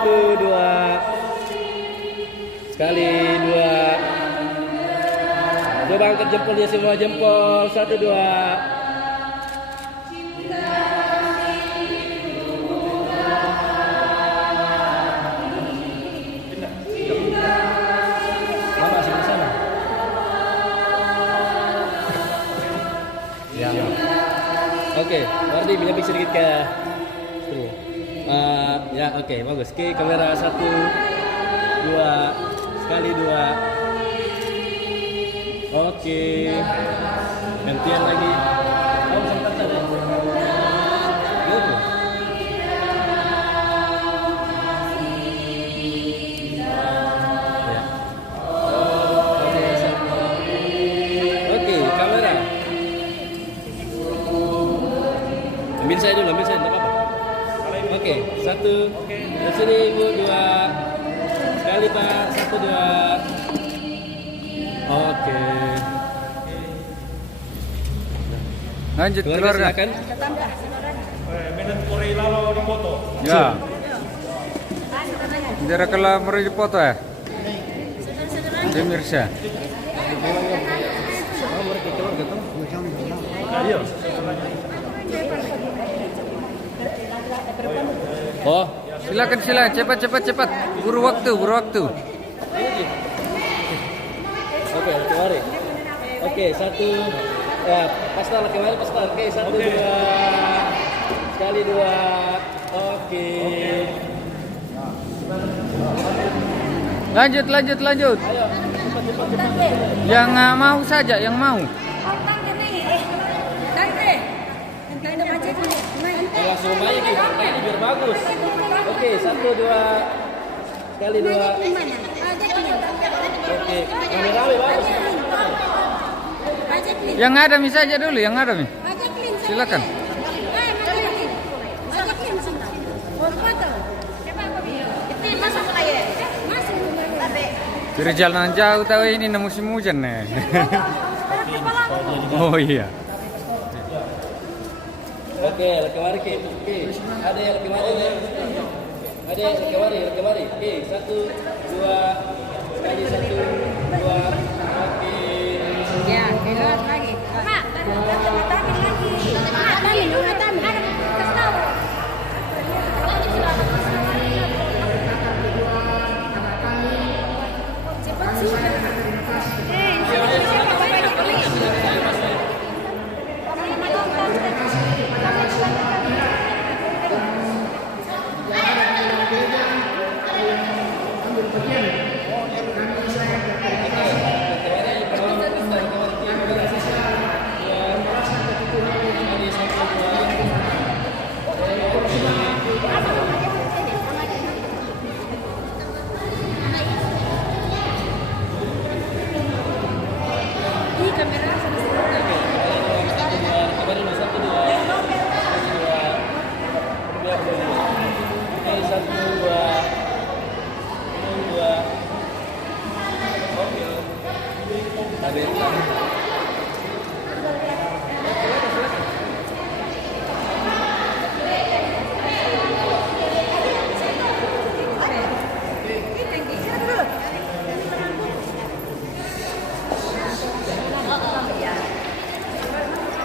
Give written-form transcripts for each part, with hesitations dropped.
satu, dua. Sekali, dua. Coba angkat jempolnya semua, jempol. Satu, dua. Mama asik di sana. Ya. Oke, Wardi lebih sedikit ke sini. Ya, oke, bagus. Oke, kamera satu, dua, sekali dua. Oke, gantian lagi. Oh, sempat tadi. Gitu. Ya. Oke, kamera. Ambil saya dulu, tidak apa-apa. Oke, satu. Di sini ibu, dua. Sekali Pak, satu, dua. Oke. Lanjut keluarga. Silakan. Medan Korea lalu di foto. Ya. Jara kalau mau di foto ya. Pemirsa. Ayo. Oh, Silakan cepat. Buru waktu. oke, kemari. Oke, satu. Ya, pastel kemari pastel. Oke, satu, dua. Sekali dua. Oke. Lanjut. Ayo, cepat. Yang mau saja, yang mau. Langsung aja gitu. Ini biar bagus. Oke, satu, dua. Sekali dua. Oke, rame-rame bagus. Yang ada mi saja dulu, yang ada mi. Silakan. Perjalanan jauh tahu ini musim hujan nih. Oh iya. Oke, kemari Ki. Oke, ada yang kemari ya. Ada yang kemari. Oke, satu, dua. Sekali satu, dua. Oke. Ya, keluar lagi. Mak, tamin lagi. Tamin. Kasih tahu. Cepat sih.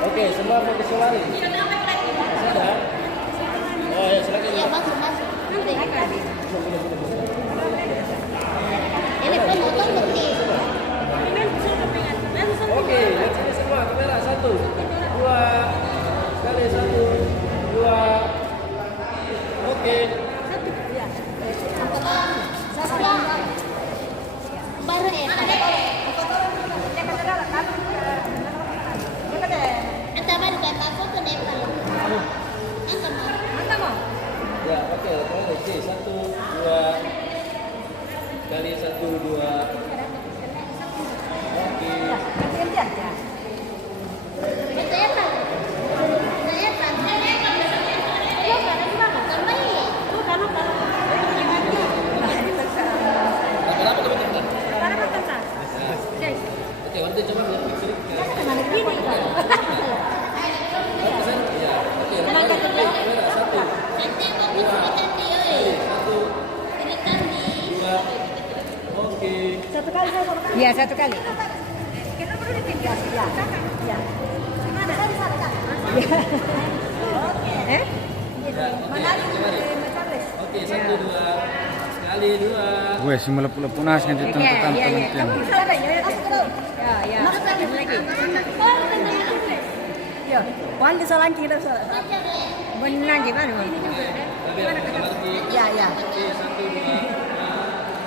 Oke, semua profesional. Sudah. Oh ya, silakan. Ya, masuk. Ini penonton bukti. Oke, lihat sini semua kamera satu, dua, sekali satu, dua. Oke. Baru ya. Anta baru kata foto nih kalau. Anta mau. Ya, oke. Oke, satu, dua, sekali satu, dua. Oke. Betul ya, Pak? Kenapa teman-teman? Oke, nanti coba lihat picture. Ya, oke. Kamera satu, dua, satu, Satu kali saya mau. Iya, satu kali. Ya. Mana? Saya di sana, Kak. Eh? Mana ada Mas Charles? Oke, 1, 2. Sekali, 2. Gue si melepuh-lepuh nas kan itu Iya, tekan iya. penelitian. Kamu bisa deh, ya. Masuk terus. Ya, ya. Masuk lagi. Oh, benar. Yo, wan di solan kita so. Benar gimana? Ya, ya. Oke, 1, 2.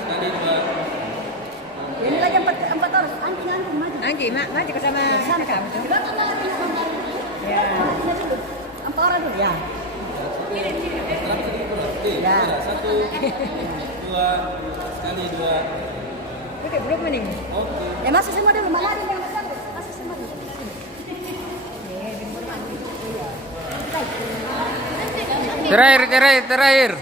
Sekali, 2. Ini lagi empat orang. Anjing maju. Anji, maju ke sama sana kamu. Ya. Empat orang dulu ya. Oke, Ya. 1, 2. Sekali, 2. Oke, belum mending. Oke. Ya masuk semua dulu. Mana ada yang besar? Masuk semua dulu. Terakhir.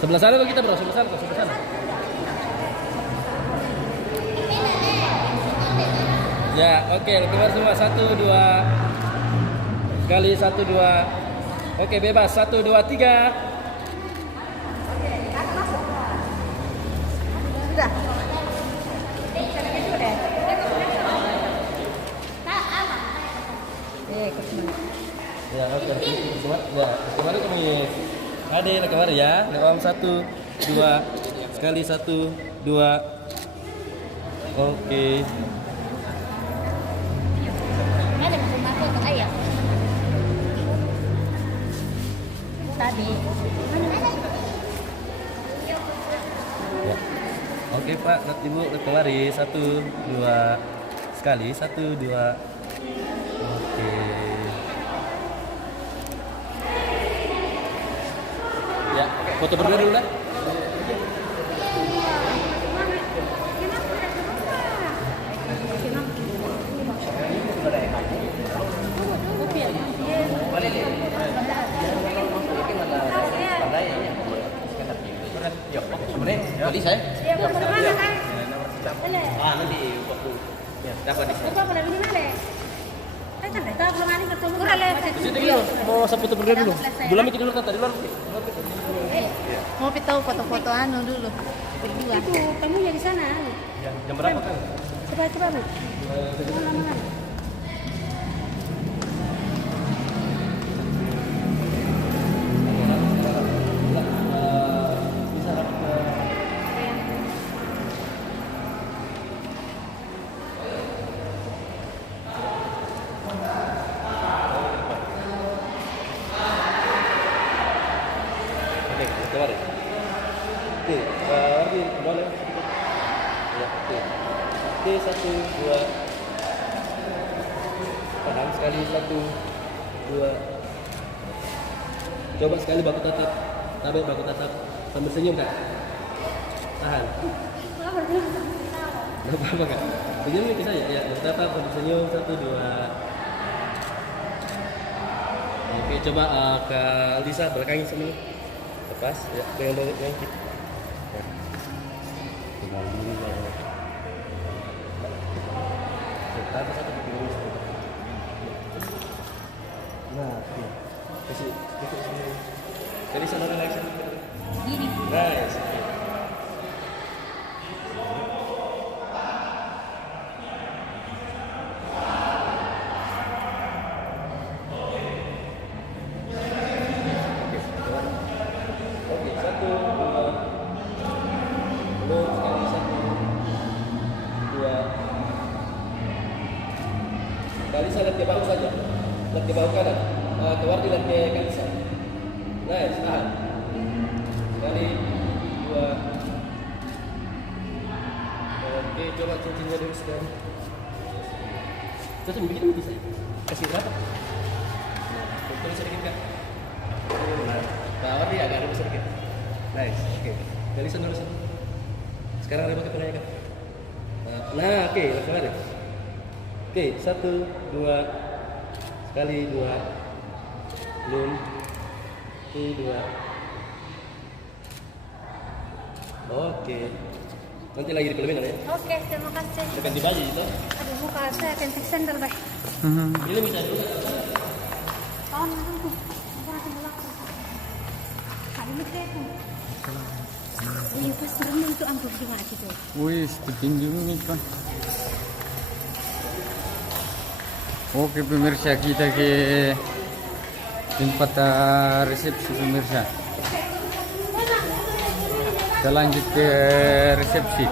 Sebelah sana tuh kita, Bro. Sebelah sana. Ya, oke, keluar semua. 1, 2. Sekali, 1, 2. Oke, bebas. 1, 2, 3. Sudah. Ya, oke. Semua. Ya, kemarin kami ada kemarin ya. Lewat 1, 2. Sekali, 1, 2. Oke. Ada masuk ke ayam. Tadi. Ya. Oke, Pak. Lihat Ibu, lihat kemari. 1, 2. Sekali, 1, 2. Oke. Ya, foto berdua dulu dah. Mau foto berdua dulu. Dulu mikir dulu kata dulu. Mau tahu foto-foto anu dulu. Berdua. Itu kamu ya di sana. Jam berapa kan? Coba Bu. Oke, kemarin. Oke, lagi boleh. Ya, oke. Oke, 1, 2. Tahan sekali, 1, 2. Coba sekali baku tatap. Tabe baku tatap. Sambil senyum, Kak. Tahan. Enggak apa-apa, Kak. Senyum ke saya. Ya, bertatap sambil senyum. 1, 2. Oke, coba ke Lisa belakangin semua. Lepas, ya, dengan kita. Ya. Tinggal dulu ya. Kita satu dulu. Nah, oke. Kasih sini. Jadi sana relax. Gini. Nice. Oke, 1, 2. Belum sekali 1, 2. Kalisa lihat ke bahu saja. Lihat ke bahu kanan. Keluar di lihat ke Kalisa. Nice, tahan. Sekali, 2. Oke, coba cincinnya dulu sekarang. Terus mungkin bisa. Kasih berapa? Tulis sedikit kan? Bawah dia agak lebih sedikit. Nice, oke. Dari sana dulu. Sekarang ada pakai tengahnya kan? Nah, oke, langsung ada. Oke, 1, 2. Sekali, 2. Belum. 2. Oke. Nanti lagi di peleminan ya. Oke, terima kasih. Ganti baju itu. Aduh, muka saya akan sendal, Bay. Ini bisa dulu. Kawan aku. Aku akan belakang. Ada mikir itu. Iya, pas rendah itu angkut di mana situ? Wih, tinggi ini kan. Oke pemirsa, kita ke tempat resepsi pemirsa. Kita lanjut ke resepsi.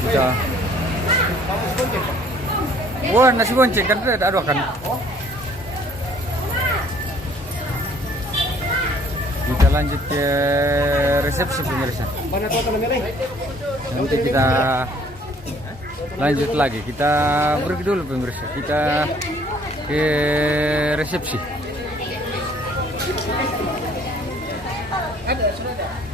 Kita. Wah, nasi bonceng kan ada kan? Kita lanjut ke resepsi pemirsa. Nanti kita lanjut lagi. Kita break dulu pemirsa. Kita ke resepsi. Ada, sudah ada.